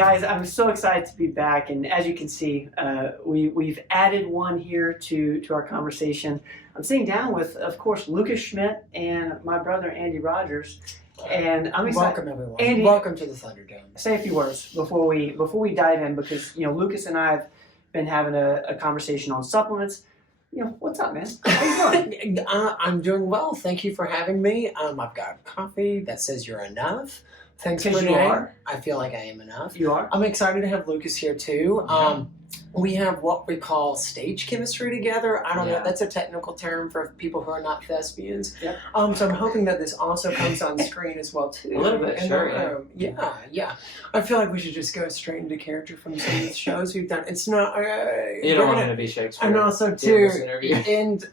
Guys, I'm so excited to be back, and as you can see, we've added one here to our conversation. I'm sitting down with, of course, Lucas Schmidt and my brother Andy Rogers, and I'm excited. Welcome everyone. Andy, welcome to the Thunderdome. Say a few words before we dive in, because Lucas and I have been having a conversation on supplements. What's up, man? How you doing? I'm doing well. Thank you for having me. I've got coffee that says you're enough. Thanks for you are. I feel like I am enough. You are. I'm excited to have Lucas here too. We have what we call stage chemistry together. I don't know. That's a technical term for people who are not thespians. Yep. So I'm hoping that this also comes on screen as well too. A little bit, sure. Yeah. I feel like we should just go straight into character from some of the shows we've done. It's not. You don't want to be Shakespeare. And also too,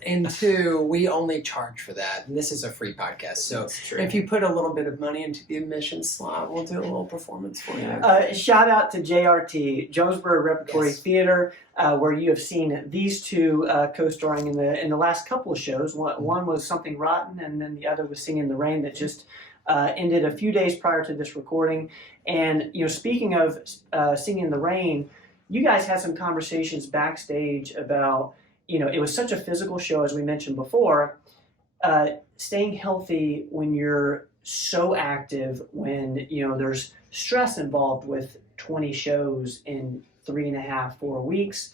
and two, we only charge for that, and this is a free podcast. So if you put a little bit of money into the admission slot, we'll do a little performance for you. Shout out to JRT, Jonesboro Repertory Theater, where you have seen these two co-starring in the last couple of shows. One was Something Rotten, and then the other was Singing in the Rain, that just ended a few days prior to this recording. And speaking of Singing in the Rain, you guys had some conversations backstage about it was such a physical show, as we mentioned before. Staying healthy when you're so active, when there's stress involved with 20 shows in 3.5, 4 weeks.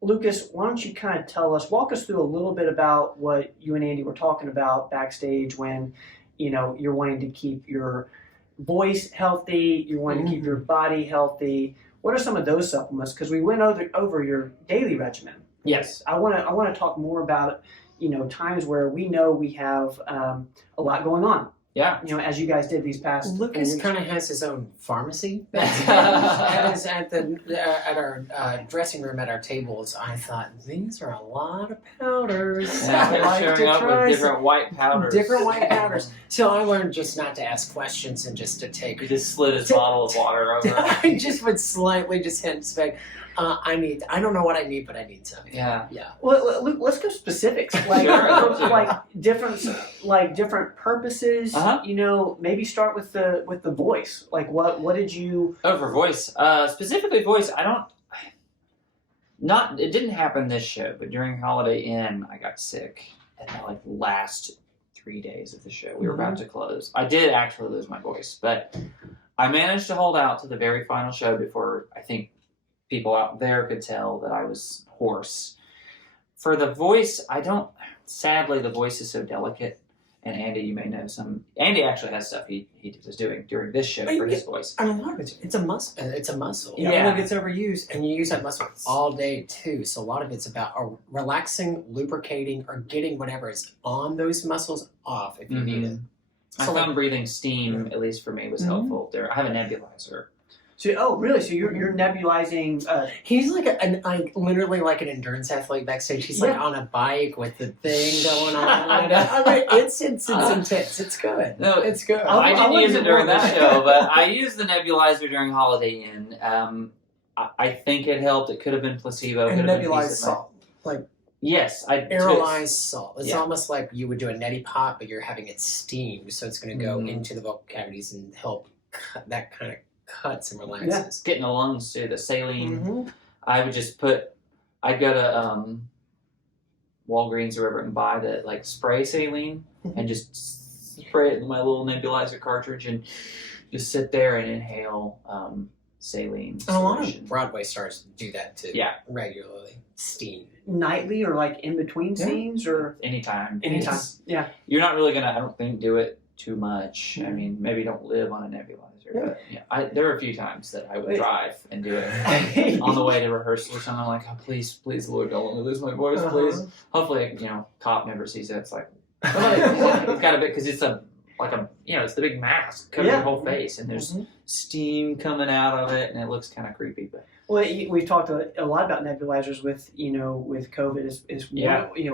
Lucas, why don't you kind of walk us through a little bit about what you and Andy were talking about backstage when, you're wanting to keep your voice healthy, you're wanting to keep your body healthy. What are some of those supplements? Because we went over your daily regimen. Yes. I want to talk more about, times where we know we have a lot going on. Yeah. As you guys did these past. Lucas kind of has his own pharmacy. at our dressing room at our tables, I thought these are a lot of powders. Yeah, showing up with different white powders. Different white powders. So I learned just not to ask questions and just to take. He just slid his bottle of water over. I just would slightly just hint spec. I don't know what I need, but I need some. Yeah. Well, Luke, let's go specifics. Different purposes. Maybe start with the voice. Like what did you? Oh, for voice. Specifically voice. It didn't happen this show, but during Holiday Inn, I got sick in the last 3 days of the show. We were about to close. I did actually lose my voice, but I managed to hold out to the very final show before I think people out there could tell that I was hoarse. For the voice, sadly, the voice is so delicate. And Andy, you may know some. Andy actually has stuff he was doing during this show for his voice. I mean, a lot of it's a muscle. It's a muscle. Yeah. It gets overused, and you use that muscle all day too. So a lot of it's about relaxing, lubricating, or getting whatever is on those muscles off if you need it. I found breathing steam, at least for me, was helpful. There, I have a nebulizer. So, really? So you're nebulizing? He's literally like an endurance athlete backstage. He's on a bike with the thing going on. It's intense. It's good. No, it's good. I didn't use it during that show, but I used the nebulizer during Holiday Inn. I think it helped. It could have been placebo. And nebulized salt, yes, aerolized salt. It's almost like you would do a neti pot, but you're having it steamed, so it's going to go into the vocal cavities and help that kind of cuts and relaxes. Getting the lungs too, the saline. I would just I'd go to Walgreens or wherever and buy the spray saline and just spray it in my little nebulizer cartridge and just sit there and inhale saline. And a lot of Broadway stars do that too. Yeah. Regularly. Steam. Nightly or in between scenes or? Anytime. Yeah. You're not really I don't think, do it too much. I mean, maybe don't live on a nebulizer. Yeah. But there are a few times that I would drive and do it on the way to rehearsal or something. I'm like, oh, please, Lord, don't let me lose my voice, please. Hopefully, cop never sees it. It's like, it's got a bit, because it's it's the big mask covering your whole face, and there's steam coming out of it, and it looks kind of creepy. But we've talked a lot about nebulizers with COVID is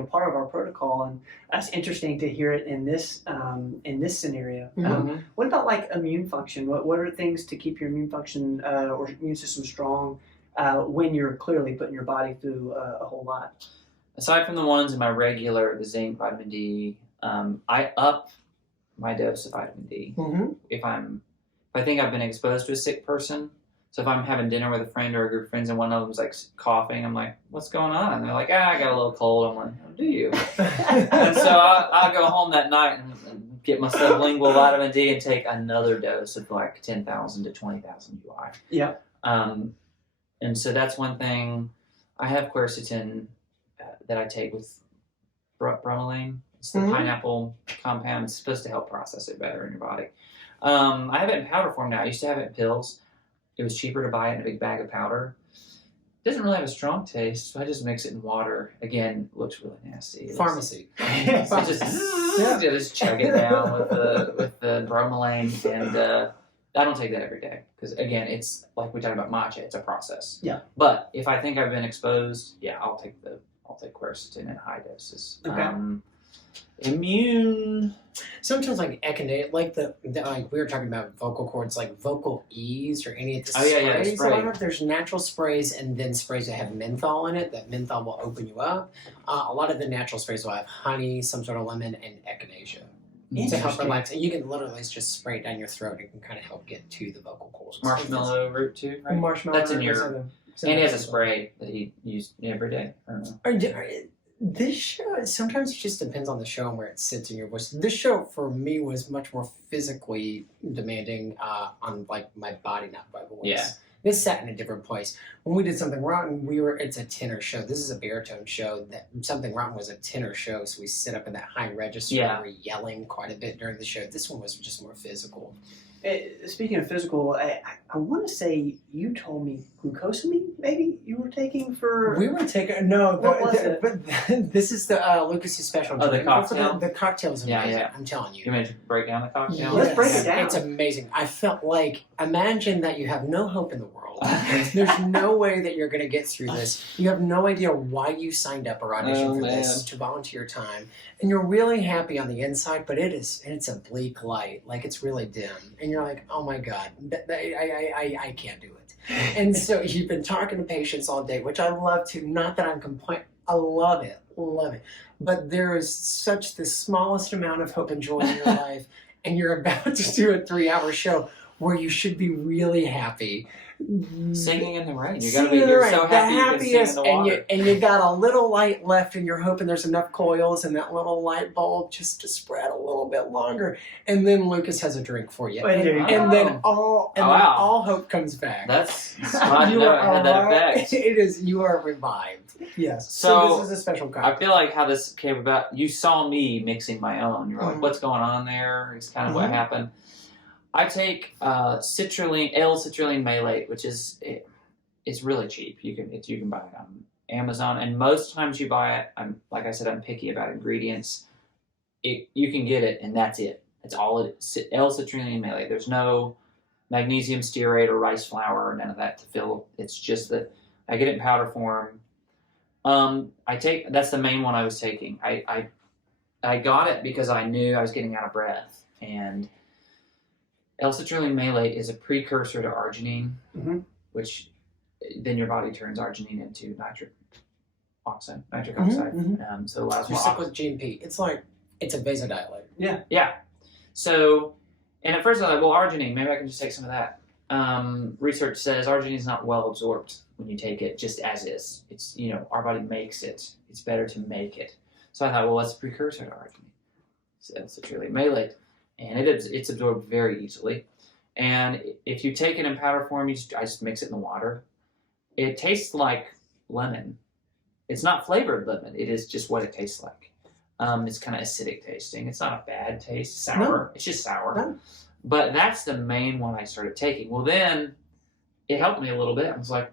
part of our protocol, and that's interesting to hear it in this scenario. What about immune function? What are things to keep your immune function or immune system strong when you're clearly putting your body through a whole lot? Aside from the ones in my regular, the zinc, vitamin D, I up my dose of vitamin D if I think I've been exposed to a sick person. So if I'm having dinner with a friend or a group of friends and one of them's like coughing, I'm like, "What's going on?" And they're like, I got a little cold." I'm like, "Oh, do you?" And so I'll go home that night and get my sublingual vitamin D and take another dose of like 10,000 to 20,000 UI. Yeah. And so that's one thing. I have quercetin that I take with bromelain. It's the pineapple compound. It's supposed to help process it better in your body. I have it in powder form now. I used to have it in pills. It was cheaper to buy it in a big bag of powder. It doesn't really have a strong taste, so I just mix it in water. Again, it looks really nasty. Pharmacy. So just chug it down with the bromelain, and I don't take that every day because again, it's like we talked about matcha. It's a process. Yeah. But if I think I've been exposed, I'll take quercetin in high doses. Okay. Immune. Sometimes like echinacea, like the like we were talking about vocal cords, like vocal ease or any of the the sprays. spray. There's natural sprays and then sprays that have menthol in it. That menthol will open you up. A lot of the natural sprays will have honey, some sort of lemon, and echinacea to help relax. And you can literally just spray it down your throat. It can kind of help get to the vocal cords. Marshmallow root too, right? Marshmallow. That's in your. And And he has a spray that he used every day. I don't know. This show, sometimes it just depends on the show and where it sits in your voice. This show, for me, was much more physically demanding on, like, my body, not my voice. Yeah. This sat in a different place. When we did Something Rotten, it's a tenor show. This is a baritone show. That Something Rotten was a tenor show, so we sit up in that high register. Yeah. We were yelling quite a bit during the show. This one was just more physical. Speaking of physical, I want to say you told me glucosamine, maybe you were taking for. We were taking no. What was it? But this is the Lucas's special. Oh, the cocktail? The cocktail's amazing. Yeah. I'm telling you. You meant to break down the cocktail? Let's break it down. It's amazing. I felt like, imagine that you have no hope in the world. There's no way that you're going to get through this. You have no idea why you signed up or auditioned for this to volunteer time, and you're really happy on the inside, but it's a bleak light. Like, it's really dim, and you're like, oh my god, I can't do it. And so you've been talking to patients all day, which I love to. Not that I'm complaining. I love it. But there is such the smallest amount of hope and joy in your life, and you're about to do a 3-hour show where you should be really happy. Singing in the rain. You Singing gotta be in the rain. so happy you can sing in the water. And you got a little light left, and you're hoping there's enough coils in that little light bulb just to spread a little bit longer. And then Lucas has a drink for you. And then all hope comes back. That's glad to know it had that effect. It is. You are revived. Yes. So, this is a special cocktail. I feel like how this came about, you saw me mixing my own. You were like, what's going on there? It's kind of what happened. I take L-citrulline malate, which is it's really cheap. You can buy it on Amazon, and most times you buy it. I'm picky about ingredients. You can get it, and that's it. That's all it is. L-citrulline malate. There's no magnesium stearate or rice flour or none of that to fill. It's just that I get it in powder form. That's the main one I was taking. I got it because I knew I was getting out of breath, and L-citrulline malate is a precursor to arginine, which then your body turns arginine into nitric oxide. So it allows You're more stuck with GMP. It's like it's a vasodilator. Yeah. So, and at first I was like, well, arginine, maybe I can just take some of that. Research says arginine is not well absorbed when you take it just as is. It's, our body makes it. It's better to make it. So I thought, well, what's a precursor to arginine? So L-citrulline malate. And it's absorbed very easily. And if you take it in powder form, I just mix it in the water. It tastes like lemon. It's not flavored lemon. It is just what it tastes like. It's kind of acidic tasting. It's not a bad taste. Sour. No. It's just sour. No. But that's the main one I started taking. Well, then it helped me a little bit. I was like,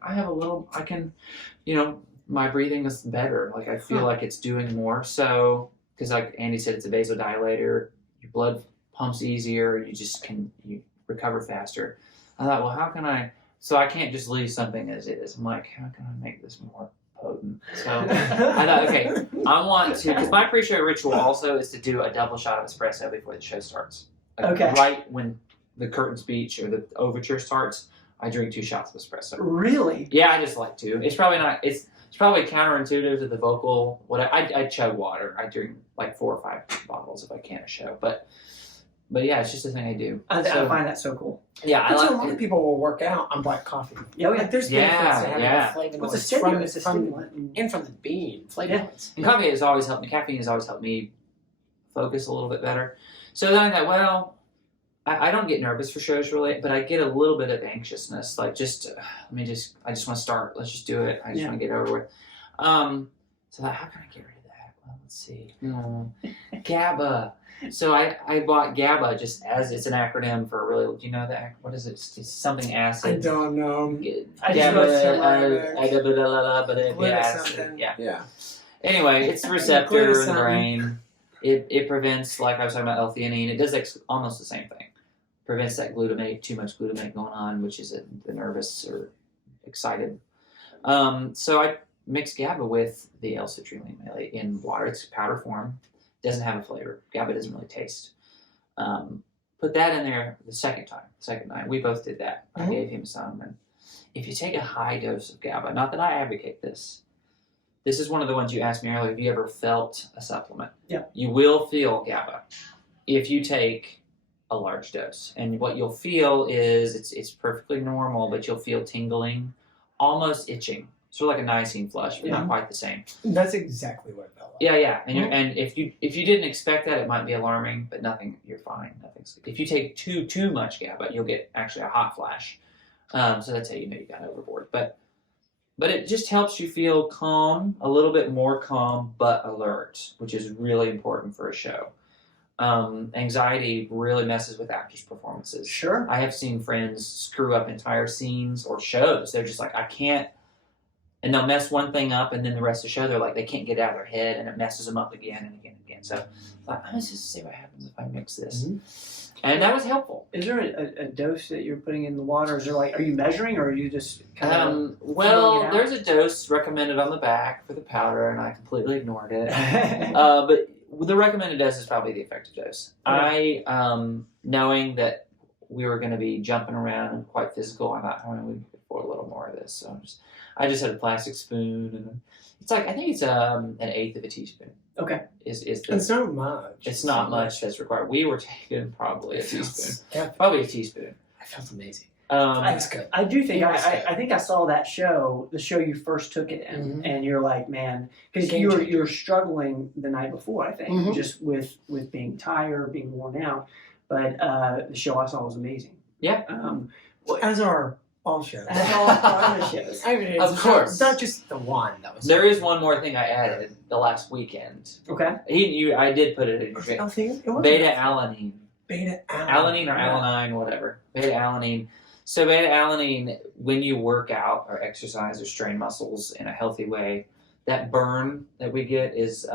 my breathing is better. Like, I feel like it's doing more. So, because like Andy said, it's a vasodilator. Your blood pumps easier, you recover faster. I thought, well, so I can't just leave something as is. I'm like, how can I make this more potent? So I thought, okay, I want to, because my pre-show ritual also is to do a double shot of espresso before the show starts. Right when the curtain speech or the overture starts, I drink 2 shots of espresso. Really? Yeah, I just like to. It's probably not, it's probably counterintuitive to the vocal, I chug water. I drink like 4 or 5 bottles if I can a show, but but yeah, it's just a thing I do. I So, find that so cool. yeah, I But so a like lot it. of people will work out on black coffee. Yeah, Like there's benefits to having yeah. the flavonoids Well, it's a stimulant. It's a from stimulant. and from the bean flavonoids. And coffee has always helped me. Caffeine has always helped me focus a little bit better. So then I thought, well, I don't get nervous for shows really, but I get a little bit of anxiousness. Like I just want to start. Let's just do it. I just want to get over with. So how can I get rid of that? Well, let's see. GABA. So I bought GABA just as it's an acronym for really. Do you know that? What is it? It's something acid. I don't know. I just know it's something. Yeah. Anyway, it's a receptor in the brain. It prevents, like I was talking about L-theanine, it does almost the same thing. Prevents that too much glutamate going on, which is the nervous or excited. So I mix GABA with the L-citrulline malate in water. It's powder form. Doesn't have a flavor. GABA doesn't really taste. Put that in there the second night. We both did that. I gave him some. And if you take a high dose of GABA, not that I advocate this, this is one of the ones you asked me earlier. Have you ever felt a supplement? Yeah. You will feel GABA if you take a large dose. And what you'll feel is it's perfectly normal, but you'll feel tingling, almost itching. Sort of like a niacin flush, but not quite the same. That's exactly what it felt like. Yeah. And if you didn't expect that, it might be alarming, but nothing. You're fine. Nothing's. If you take too much GABA, you'll get actually a hot flash. So that's how you know you got overboard. But it just helps you feel calm, a little bit more calm, but alert, which is really important for a show. Anxiety really messes with actors' performances. Sure. I have seen friends screw up entire scenes or shows. They're just like, I can't, and they'll mess one thing up, and then the rest of the show, they're like, they can't get it out of their head, and it messes them up again and again and again. So, let's just see what happens if I mix this. And that was helpful. Is there a dose that you're putting in the water? Is there are you measuring, or are you just kind of well, there's a dose recommended on the back for the powder, and I completely ignored it. But the recommended dose is probably the effective dose. Okay. I, knowing that we were going to be jumping around and quite physical, I thought, we could afford a little more of this. So I just had a plastic spoon, and it's like, I think it's an eighth of a teaspoon. Okay. It's not much. It's not much that's required. We were taking probably a teaspoon. Yeah. Probably a teaspoon. I felt amazing. That's good. I do think Yeah, I think I saw that show, the show you first took it in, and you're like, man, because Game you changer. were struggling the night before, I think, just with being tired, being worn out. But the show I saw was amazing. Yeah. As are all shows. As all other shows. I mean, Of course. It's not just the one that was. There is one more thing I added the last weekend. Okay. I did put it in your I think it was beta-alanine. Beta-alanine. Alanine or alanine, whatever. Beta-alanine. So beta-alanine, when you work out or exercise or strain muscles in a healthy way, that burn that we get is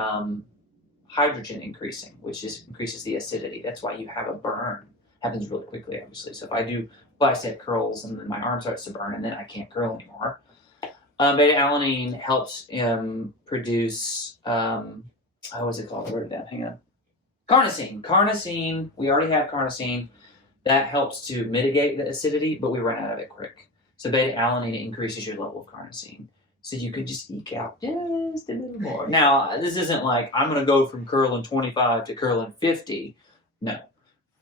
hydrogen increasing, which increases the acidity. That's why you have a burn. Happens really quickly, obviously. So if I do bicep curls and then my arm starts to burn and then I can't curl anymore, beta-alanine helps produce, what's it called? I wrote it down. Hang on. Carnosine. Carnosine. We already have carnosine. That helps to mitigate the acidity, but we run out of it quick. So beta-alanine increases your level of carnosine. So you could just eke out just a little more. Now, this isn't like I'm going to go from curling 25 to curling 50. No.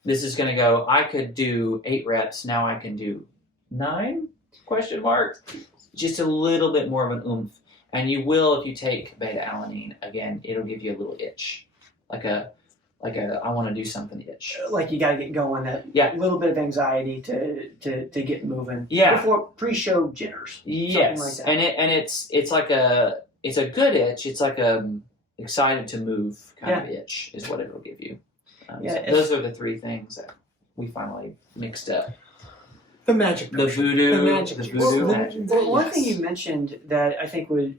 This is going to go, I could do 8 reps. Now I can do 9? Question mark. Just a little bit more of an oomph. And you will, if you take beta-alanine, again, it'll give you a little itch. Like a I want to do something itch. Like you got to get going. That little bit of anxiety to get moving. Yeah. Before pre-show jitters. Yes. Like that. And it's like it's a good itch. It's like a excited to move kind of itch is what it'll give you. So those are the 3 things that we finally mixed up. The magic The potion. voodoo. The magic The potion. voodoo. Well, one thing you mentioned that I think would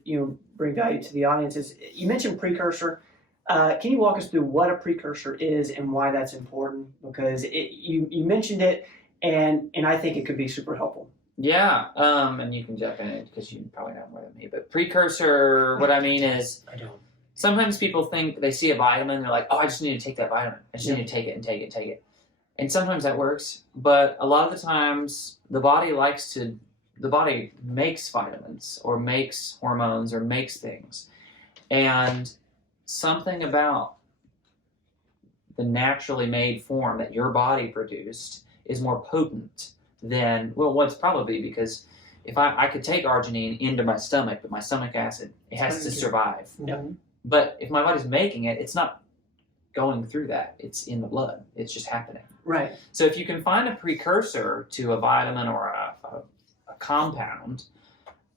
bring value to the audience is you mentioned precursor. Can you walk us through what a precursor is and why that's important? Because you mentioned it, and I think it could be super helpful. Yeah, and you can jump in it because you probably know more than me. But precursor, what I mean is, I don't. sometimes people think they see a vitamin, they're like, oh, I just need to take that vitamin. I just need to take it and take it and take it. And sometimes that works, but a lot of the times the body makes vitamins or makes hormones or makes things. And something about the naturally made form that your body produced is more potent than, well, what's probably because if I could take arginine into my stomach, but my stomach acid, it has to survive. Yep. But if my body's making it, it's not going through that. It's in the blood. It's just happening. Right. So if you can find a precursor to a vitamin or a compound,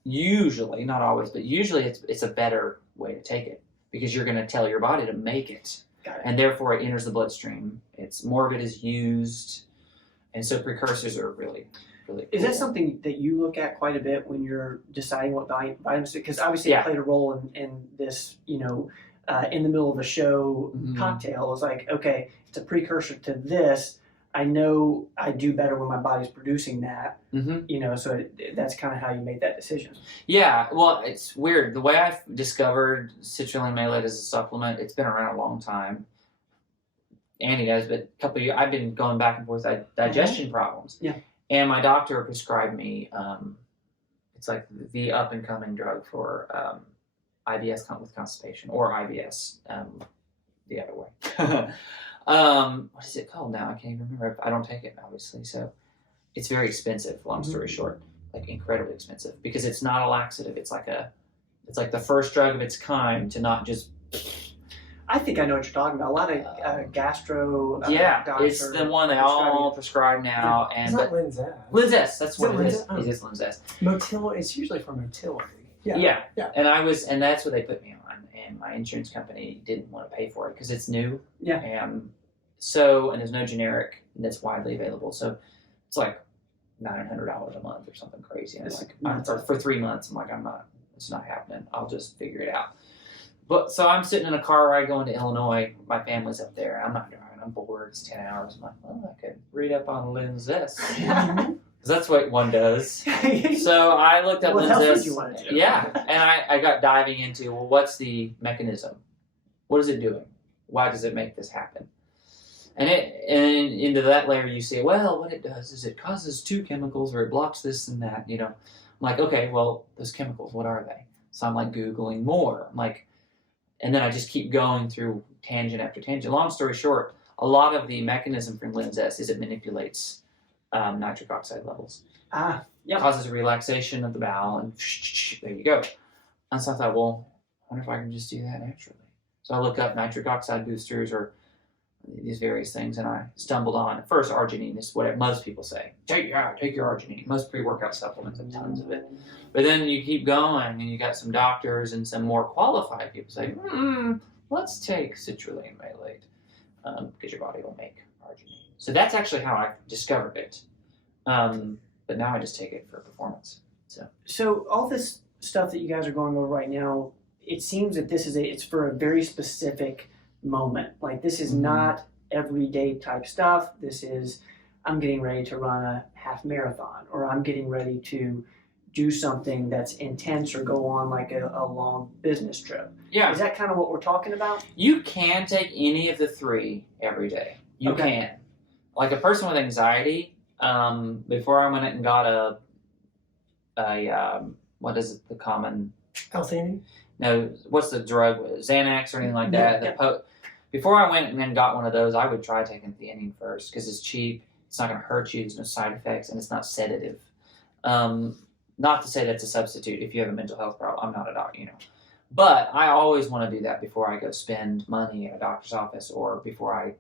usually, not always, but usually it's a better way to take it because you're going to tell your body to make it. Got it. And therefore it enters the bloodstream. It's more of it is used. And so precursors are really, really cool. Is that something that you look at quite a bit when you're deciding what vitamins? Because obviously it played a role in this, in the middle of a show cocktail. It was like, okay, it's a precursor to this. I know I do better when my body's producing that. So that's kind of how you made that decision. Yeah, well, it's weird. The way I've discovered citrulline malate as a supplement, it's been around a long time. Andy knows, but a couple of years, I've been going back and forth with digestion problems. Yeah. And my doctor prescribed me, it's like the up-and-coming drug for IBS with constipation, or IBS the other way. What is it called now? I can't even remember. I don't take it, obviously. So it's very expensive, long story short. Like incredibly expensive. Because it's not a laxative. It's like the first drug of its kind to not just... I think I know what you're talking about. A lot of gastro doctors. It's the one they all prescribe now. Yeah. And It's not Linzess. Linzess, that's what it is. Linzess? It is Linzess. Motility, it's usually for motility. Yeah. And that's what they put me on. And my insurance company didn't want to pay for it because it's new. Yeah. And there's no generic that's widely available. So it's like $900 a month or something crazy. And for 3 months, I'm like, it's not happening. I'll just figure it out. But so I'm sitting in a car ride going to Illinois. My family's up there. I'm not driving. I'm bored. It's 10 hours. I'm like, well, I could read up on Linzess. Because that's what one does. So I looked up What Linzess. else would you want to do? Yeah. And I got diving into, well, what's the mechanism? What is it doing? Why does it make this happen? And into that layer you say, well, what it does is it causes two chemicals or it blocks this and that, I'm like, okay, well, those chemicals, what are they? So I'm like Googling more. I'm like, and then I just keep going through tangent after tangent. Long story short, a lot of the mechanism for Linzess is it manipulates nitric oxide levels. Causes a relaxation of the bowel, and there you go. And so I thought, well, I wonder if I can just do that naturally. So I look up nitric oxide boosters or these various things, and I stumbled on, first, arginine is what most people say. Take your arginine. Most pre-workout supplements have tons of it. But then you keep going, and you got some doctors and some more qualified people say, let's take citrulline malate, because your body will make arginine. So that's actually how I discovered it. But now I just take it for performance. So all this stuff that you guys are going over right now, it seems that it's for a very specific moment. Like this is not everyday type stuff. This is, I'm getting ready to run a half marathon, or I'm getting ready to do something that's intense or go on like a long business trip. Yeah. Is that kind of what we're talking about? You can take any of the three every day. You can. Like a person with anxiety, before I went and got what is it, the common... L-theanine? No, what's the drug? Xanax or anything like that? Before I went and got one of those, I would try taking theanine first because it's cheap, it's not going to hurt you, there's no side effects, and it's not sedative. Not to say that's a substitute if you have a mental health problem. I'm not a doctor, But I always want to do that before I go spend money at a doctor's office or before I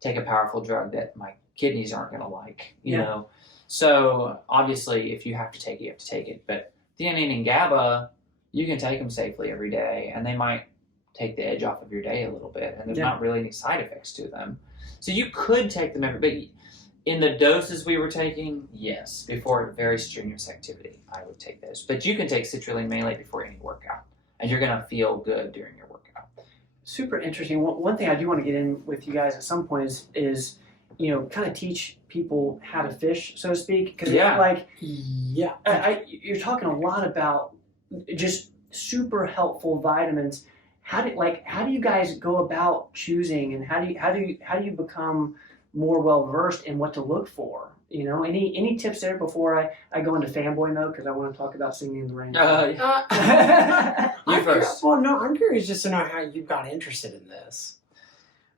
take a powerful drug that my kidneys aren't going to like, you know. So obviously, if you have to take it, you have to take it. But theanine and GABA, you can take them safely every day, and they might take the edge off of your day a little bit, and there's not really any side effects to them. So you could take them but in the doses we were taking, yes, before very strenuous activity, I would take those. But you can take citrulline malate before any workout, and you're going to feel good during your workout. Super interesting. One thing I do want to get in with you guys at some point is kind of teach people how to fish, so to speak. Because you're talking a lot about just super helpful vitamins. How do you guys go about choosing, and how do you become more well versed in what to look for? Any tips there before I go into fanboy mode, because I want to talk about Singing in the Rain. You first. Well, no, I'm curious just to know how you got interested in this.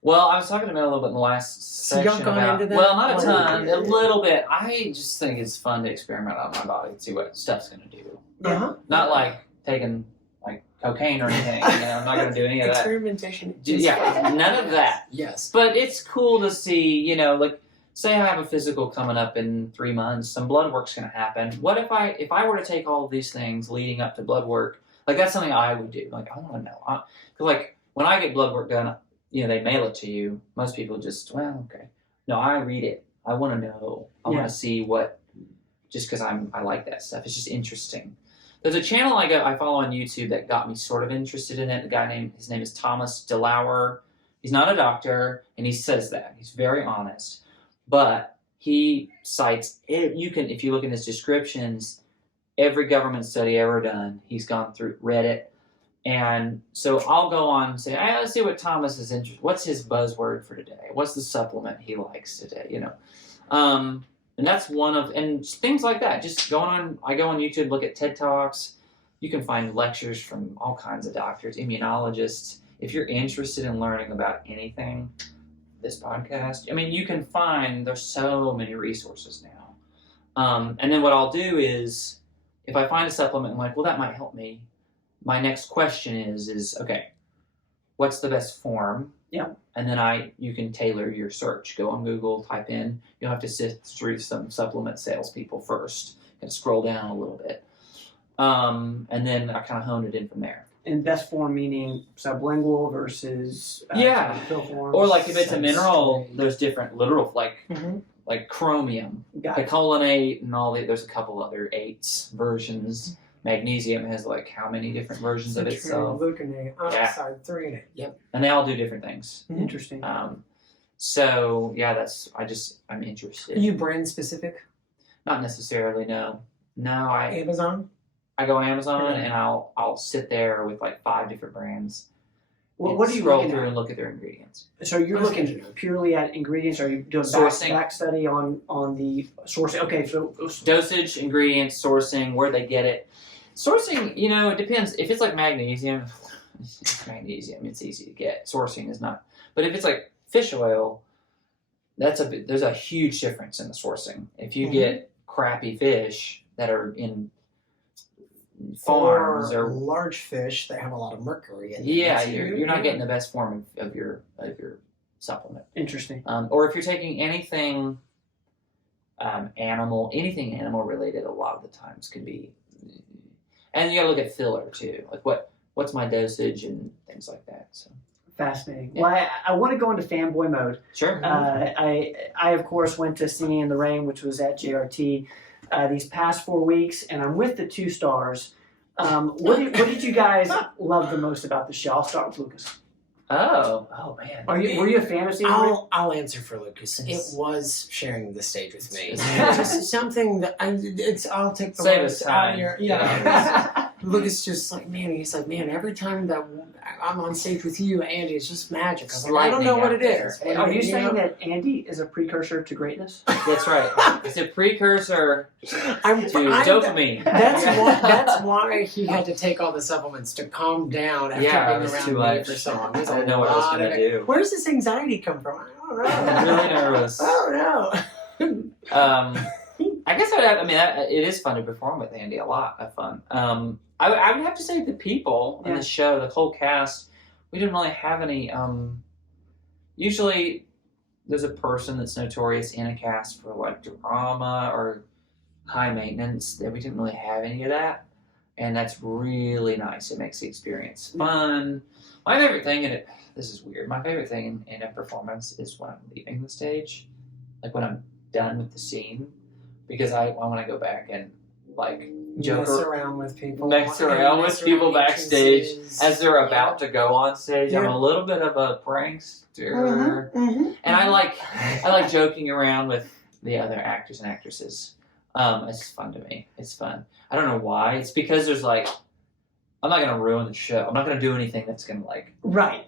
Well, I was talking to Mel a little bit in the last So y'all section gone about. into that? Well, not a Like, ton, a little bit. I just think it's fun to experiment on my body, see what stuff's gonna do. Uh-huh. Not like taking like cocaine or anything. I'm not gonna do any of that. Experimentation. Yeah, none of that. Yes. But it's cool to see, like say I have a physical coming up in 3 months, some blood work's gonna happen. What if I were to take all of these things leading up to blood work? Like that's something I would do. Like I want to know, because like when I get blood work done, they mail it to you. Most people just, well, okay. No, I read it. I want to know. I want to see what. Just because I like that stuff. It's just interesting. There's a channel I follow on YouTube that got me sort of interested in it. His name is Thomas DeLauer. He's not a doctor, and he says that he's very honest. But he cites if you look in his descriptions, every government study ever done, he's gone through, read it. And so I'll go on and say, hey, let's see what Thomas is interested. What's his buzzword for today? What's the supplement he likes today? And that's and things like that. Just I go on YouTube, look at TED Talks. You can find lectures from all kinds of doctors, immunologists. If you're interested in learning about anything, this podcast, you can find, there's so many resources now. And then what I'll do is, if I find a supplement, I'm like, well, that might help me. My next question is okay, what's the best form? Yeah. And then you can tailor your search. Go on Google, type in. You'll have to sift through some supplement salespeople first and scroll down a little bit. And then I kind of hone it in from there. And best form meaning sublingual versus pill form. Or like if it's a mineral, there's different literal like chromium, picolinate, and all the. There's a couple other 8s versions. Magnesium has like how many different versions of itself? Gluconate, oxide, threonate. Yep. And they all do different things. Interesting. So yeah, I'm interested. Are you brand specific? Not necessarily, no. No, Amazon? I go Amazon and I'll sit there with like 5 different brands. Well, what are you scroll looking through at? and look at their ingredients? So you're looking purely at ingredients, or are you doing back study on the sourcing? Okay, so dosage, ingredients, sourcing, where they get it. Sourcing, it depends. If it's like magnesium, it's easy to get. Sourcing is not. But if it's like fish oil, there's a huge difference in the sourcing. If you get crappy fish that are in farms or large fish that have a lot of mercury in them. Yeah, you're not getting the best form of your supplement. Interesting. Or if you're taking anything anything animal related, a lot of the times can be. And you gotta look at filler too, like what's my dosage and things like that. So fascinating. Yeah. Well, I want to go into fanboy mode. Sure. I of course went to Singing in the Rain, which was at JRT these past 4 weeks, and I'm with the 2 stars. What did you guys love the most about the show? I'll start with Lucas. Oh man. Were you a fan of Singing in the Rain? I'll answer for Lucas. It was sharing the stage with me. It's It's something that I'll take the Save words us out time. of your. Yeah. Lucas just like, he's like, every time that I'm on stage with you, Andy, it's just magic. I was like, I don't know what it is. Are you saying that Andy is a precursor to greatness? That's right. It's a precursor to dopamine. That's why he had to take all the supplements to calm down after Yeah, it being was around too me much. for so long. I didn't know what I was going to do. Where's this anxiety come from? I don't know. I'm really nervous. I don't know. I guess it is fun to perform with Andy. A lot of fun. I would have to say the people in the show, the whole cast, we didn't really have any. Usually, there's a person that's notorious in a cast for like drama or high maintenance. That we didn't really have any of that, and that's really nice. It makes the experience fun. My favorite thing this is weird. My favorite thing in a performance is when I'm leaving the stage, like when I'm done with the scene, because I want to go back and like Mess around with people backstage as they're about to go on stage. Yeah. I'm a little bit of a prankster, and I like joking around with the other actors and actresses. It's fun to me. It's fun. I don't know why. It's because there's like, I'm not gonna ruin the show. I'm not gonna do anything that's gonna like. Right.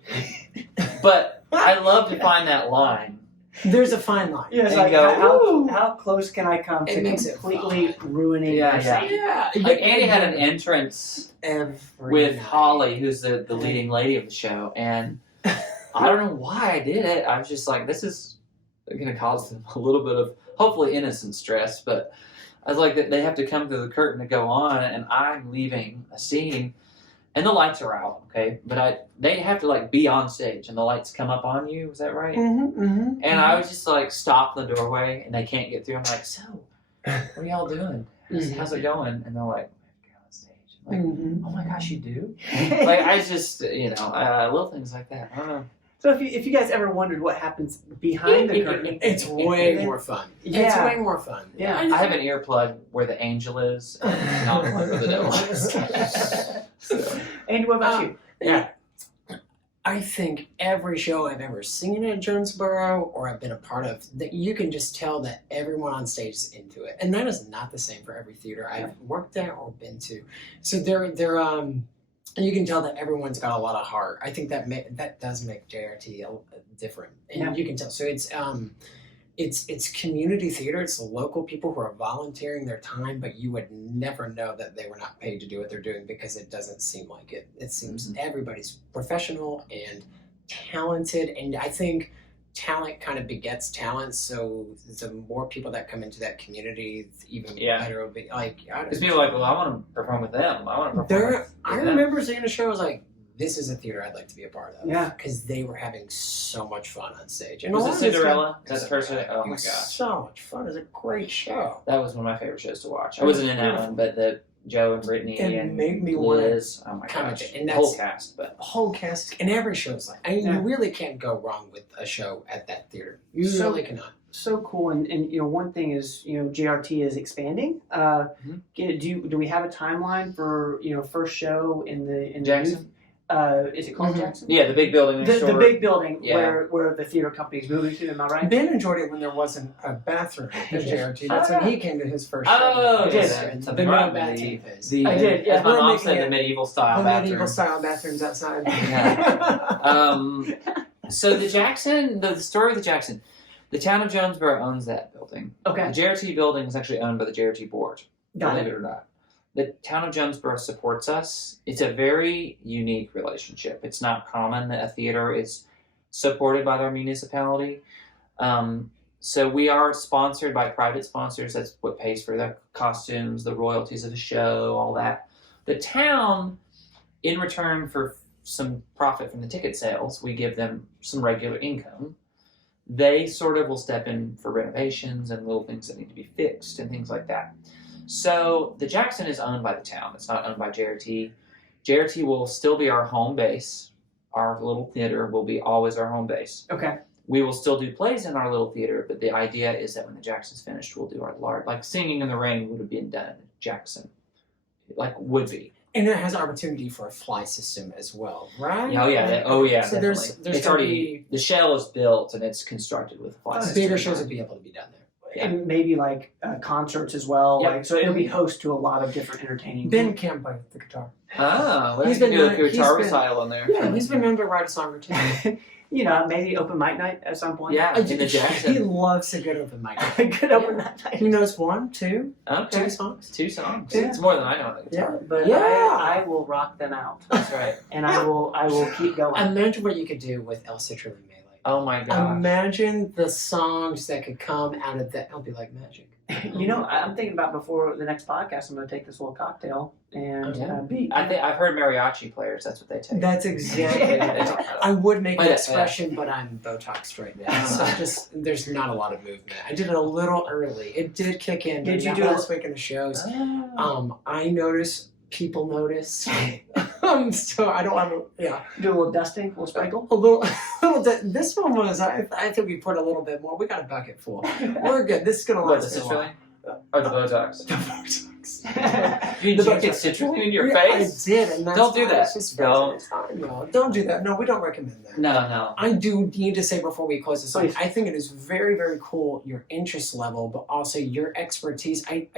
But I love to find that line. There's a fine line. Yeah, it's And like go, how close can I come to completely ruining Yeah, yourself? Yeah. Like Andy had an entrance every with night. Holly, who's the leading lady of the show, and I don't know why I did it. I was just like, this is going to cause them a little bit of, hopefully, innocent stress. But I was like, they have to come through the curtain to go on, and I'm leaving a scene, and the lights are out, okay? But they have to, like, be on stage, and the lights come up on you. Is that right? And I was just, like, stopped in the doorway, and they can't get through. I'm like, so, what are y'all doing? How's it going? And they're like, we have to go on stage. I'm like, oh my gosh, you do? Like, I just, little things like that. I don't know. So if you guys ever wondered what happens behind the curtain, it's way more fun. Yeah. It's way more fun. Yeah. I have an earplug where the angel is, and not one where the devil is. So. Andy, what about you? Yeah. I think every show I've ever seen at Jonesboro or I've been a part of, that you can just tell that everyone on stage is into it, and that is not the same for every theater I've worked at or been to. So you can tell that everyone's got a lot of heart. I think that does make JRT different, and you can tell. So it's community theater. It's local people who are volunteering their time, but you would never know that they were not paid to do what they're doing because it doesn't seem like it. It seems everybody's professional and talented, and I think talent kind of begets talent. So the more people that come into that community, even better it'll be. Like, because people are like, well, I want to perform with them. I want to perform. I remember seeing a show. I was like, this is a theater I'd like to be a part of. Yeah. Because they were having so much fun on stage. And Was it Cinderella? That's the first one? Oh it my was gosh. so much fun. It was a great show. That was one of my favorite shows to watch. I wasn't in that one, but the Joe and Brittany and made me Liz. Oh my kind of, gosh. and The that's whole cast. But the whole cast, and every show's like, you really can't go wrong with a show at that theater. You really cannot. So cool, and one thing is JRT is expanding. Do we have a timeline for first show in the Jackson? Is it called Jackson? Yeah, the big building. The big building where the theater company is moving to. Am I right? Ben enjoyed it when there wasn't a bathroom at JRT. That's when he came to his first show. Oh, yes. The no bathroom phase. I did. Yeah, as my mom said, the medieval style bathroom. Medieval style bathrooms outside. So the Jackson, the story of the Jackson, the town of Jonesboro owns that building. Okay. The JRT building is actually owned by the JRT board. Believe it or not. The town of Jonesboro supports us. It's a very unique relationship. It's not common that a theater is supported by their municipality. So we are sponsored by private sponsors. That's what pays for the costumes, the royalties of the show, all that. The town, in return for some profit from the ticket sales, we give them some regular income. They sort of will step in for renovations and little things that need to be fixed and things like that. So the Jackson is owned by the town. It's not owned by JRT. JRT will still be our home base. Our little theater will be always our home base. Okay. We will still do plays in our little theater, but the idea is that when the Jackson's finished, we'll do our large, like Singing in the Rain would have been done in Jackson, like would be. And it has opportunity for a fly system as well, right? Oh yeah. So definitely. there's it's already the shell is built and it's constructed with a fly system. Theater shows would be able to be done there. And maybe like concerts as well. Yep. Like so, it'll be host to a lot of different entertaining. Ben can play the guitar. Oh, He's he's been been doing a doing- guitar he's been- recital in there. Yeah, he's been known to write a song or two. Maybe open mic night at some point. Yeah, in the He Jackson. loves a good open mic. Good open mic night. He knows one, two Okay, songs. 2 songs. Yeah. It's more than I know on the guitar. But Yeah. I will rock them out, That's right. and I will keep going. Imagine what you could do with El Citro and Melee. Oh my gosh. Imagine the songs that could come out of that. It'll be like magic. I'm thinking about before the next podcast. I'm going to take this little cocktail and be. I think I've heard mariachi players. That's what they take. That's exactly what it is. I would make Play an that expression, but I'm Botoxed right now, so there's not a lot of movement. I did it a little early. It did kick in. Did you not do it? last week in the shows? I notice. People notice. So I don't want to. Yeah. Do a little dusting, a little sprinkle. A little. This one was. I think we put a little bit more. We got a bucket full. We're good. This is gonna What, last the a while. citrulline? Or the Botox? The Botox. You injected citrulline in your face? I did, and that's Don't do why that. it's just Don't. No, don't do that. No, we don't recommend that. No. I do need to say before we close this on, Please. I think it is very, very cool, your interest level, but also your expertise. I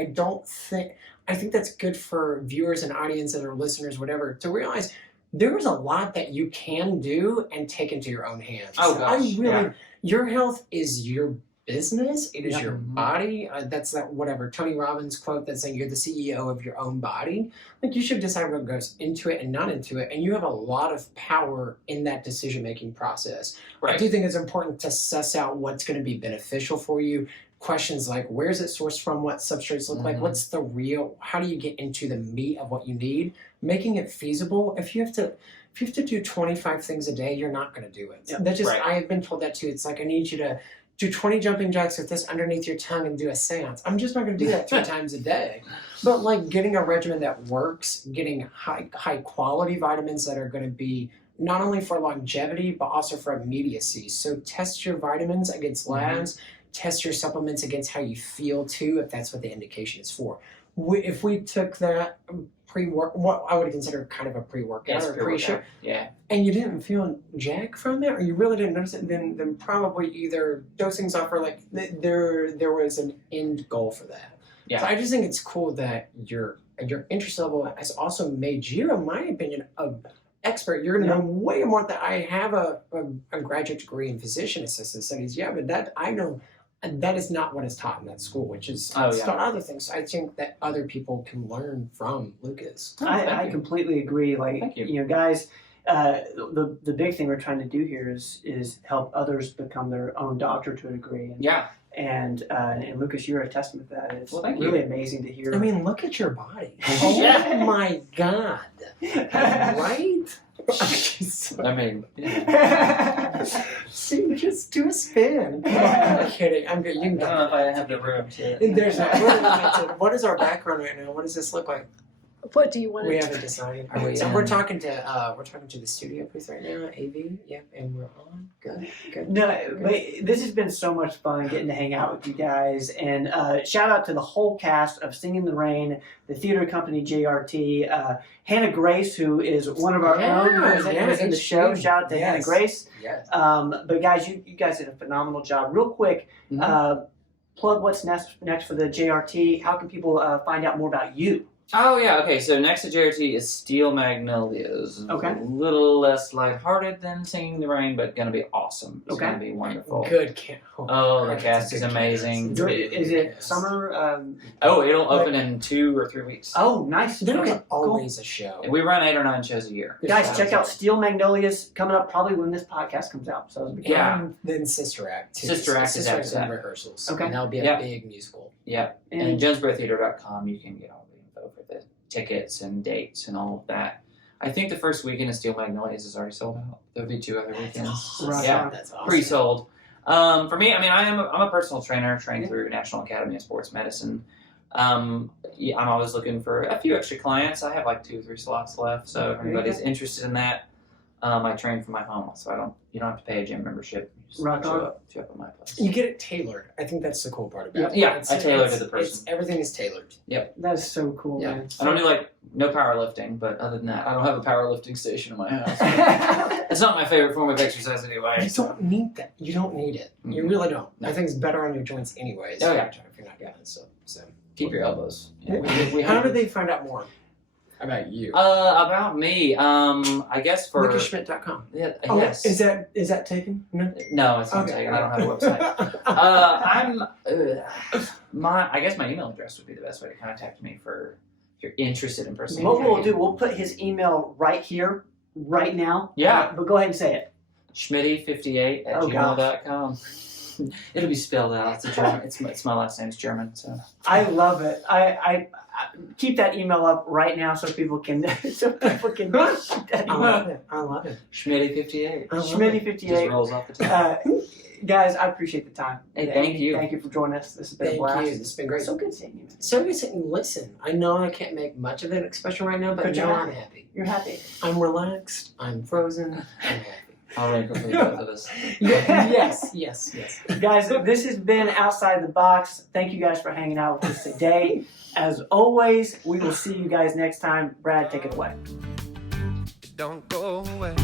think that's good for viewers and audiences or listeners, whatever, to realize there is a lot that you can do and take into your own hands. Oh, gosh, your health is your business. It is Yep. your body. That's that whatever Tony Robbins quote that's saying you're the CEO of your own body. Like you should decide what goes into it and not into it, and you have a lot of power in that decision-making process. I Right. do think it's important to suss out what's going to be beneficial for you. Questions like where's it sourced from, what substrates look like, what's the real, how do you get into the meat of what you need, making it feasible. If you have to do 25 things a day, you're not going to do it. Yep. That's just, Right. I have been told that too. It's like I need you to do 20 jumping jacks with this underneath your tongue and do a seance. I'm just not going to do that 3 times a day. But like getting a regimen that works, getting high quality vitamins that are going to be not only for longevity but also for immediacy. So test your vitamins against labs. Test your supplements against how you feel too, if that's what the indication is for. If we took that what I would consider kind of a pre-workout or a pre-show, Yeah. and you didn't feel jack from it, or you really didn't notice it, then probably either dosing's off or like there was an end goal for that. Yeah. So I just think it's cool that your interest level has also made you, in my opinion, a expert. You're going to know way more than I have a graduate degree in physician assistant studies. Yeah, but that I know. And that is not what is taught in that school, which is taught other things. So I think that other people can learn from Lucas. I completely agree. Like, Thank you. you know, guys, the big thing we're trying to do here is help others become their own doctor to a degree. And, Yeah. And Lucas, you're a testament to that. It's Well, thank really you. amazing to hear. I mean, look at your body. Yeah. Oh my God. Right? I mean, See, just do a spin. Come on, I'm kidding. I'm good. You can I get don't know if I have the room to. There's what is our background right now? What does this look like? What do you want We to haven't decided. Are we So we're in? talking to the studio booth right now, AV. Yep, and we're on. Good. No, but this has been so much fun getting to hang out with you guys. And shout out to the whole cast of Singing in the Rain, the theater company JRT, Hannah Grace, who is one of our own, who was in the show. Shout out to Hannah Grace. Yes. But guys, you guys did a phenomenal job. Real quick, plug what's next for the JRT. How can people find out more about you? Oh yeah, okay. So next to JRT is Steel Magnolias. Okay. A little less lighthearted than Singing in the Rain, but gonna be awesome. It's Okay. gonna be wonderful. Good. Oh, the That's cast a is good amazing. cast. Is it summer? Oh, it'll open in 2 or 3 weeks. Oh, nice. There's Okay, cool. always a show. We run 8 or 9 shows a year. Guys, check out Steel Magnolias coming up probably when this podcast comes out. So Yeah. And then Sister Act. Too. Sister Act is Sister after Act's in that. rehearsals. Okay. And that'll be a Yeah. big musical. Yeah. And jonesborotheater.com, you can get all the info for the tickets and dates and all of that. I think the first weekend of Steel Magnolias is already sold out. There'll be 2 other weekends. Right. Yeah. That's awesome. Pre-sold. For me, I mean, I'm a personal trainer trained through National Academy of Sports Medicine. I'm always looking for a few extra clients. I have like 2 or 3 slots left, so if anybody's interested in that, I train from my home, so you don't have to pay a gym membership. You just Rock show on. up at my place. You get it tailored. I think that's the cool part about it. Yeah, I tailor to the person. Everything is tailored. That is so cool, Yeah. man. I don't do like no powerlifting, but other than that, I don't have a powerlifting station in my house. It's not my favorite form of exercise anyway. You don't need that. You don't need it. You really don't. No. I think it's better on your joints anyways. Oh, yeah. If you're not getting it. So. Keep your elbows. How do they find out more about you? About me, I guess for LucasSchmidt.com. yeah, Oh, yes. is that taken? No. No, it's not taken. I don't have a website. I guess my email address would be the best way to contact me if you're interested in personal What we'll training. do, we'll put his email right here, right now. Yeah. But go ahead and say it. Schmitty58 at Oh, gmail.com. It'll be spelled out. It's a German. It's my last name's German, so I love it. I keep that email up right now so people can shoot that I email. love it. I love it. Schmitty58 just Schmitty58. rolls off the tongue. Guys, I appreciate the time. Hey, thank you. Thank you for joining us. This has been a Thank blast. you. It's been great. So good seeing you. So you saying, listen, I know I can't make much of an expression right now, but But you're now I'm happy. happy. You're happy. I'm relaxed. I'm frozen. I'm happy. I'll wrinkle for the both of us. Yes. Guys, this has been Outside the Box. Thank you guys for hanging out with us today. As always, we will see you guys next time. Brad, take it away. Don't go away.